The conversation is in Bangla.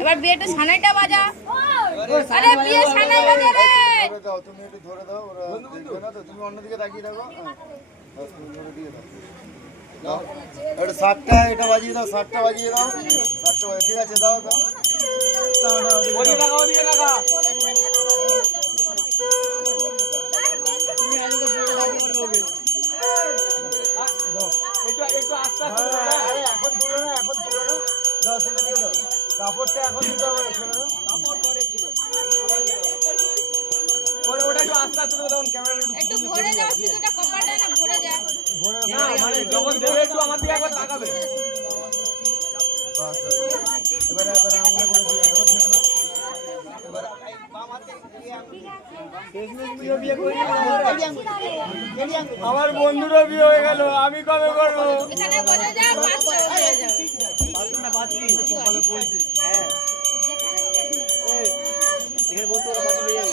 এবার বিয়েটা সানাইটা বাজা। আরে বিয়ে সানাই বাজা রে। ধরে দাও, তুমি একটু ধরে দাও, ওরা দেখবে না তো, তুমি অন্যদিকে তাকিয়ে থাকো। তুমি ধরে দিয়ে দাও। দাও এটা 7টা, এটা বাজিয়ে দাও, 7টা বাজিয়ে দাও, 7টা বাজিয়ে, ঠিক আছে, দাও দাও। ওদিকে লাগা, ওদিকে লাগা। একটু আস্তে আস্তে। আরে এখন তুলো না, এখন তুলো না, দাও তুমি দিয়ে দাও। কাপড়টা এখন দিতে হবে, ছেড়ে দাও। কাপড় পরে দিবে। ওটা একটু আস্তে আস্তে দেবো, তখন ক্যামেরাটা একটু ঘুরে যাও, সিধুটা কপালটা না ঘুরে যায়। ভরে না, মানে যখন দেবে একটু আমার দিকে একবার তাকাবে। বাস, এবারে আঙুলে করে দিয়ে দাও, এবার ছেড়ে দাও। আমার বন্ধুরও বিয়ে হয়ে গেল, আমি কবে করবো? এখানে বসে যাও, পাঁচ হয়ে যাও। কপালে বলতে। হ্যাঁ। এই, এখানে বলতে ওরা বাতি হয়ে যাবে।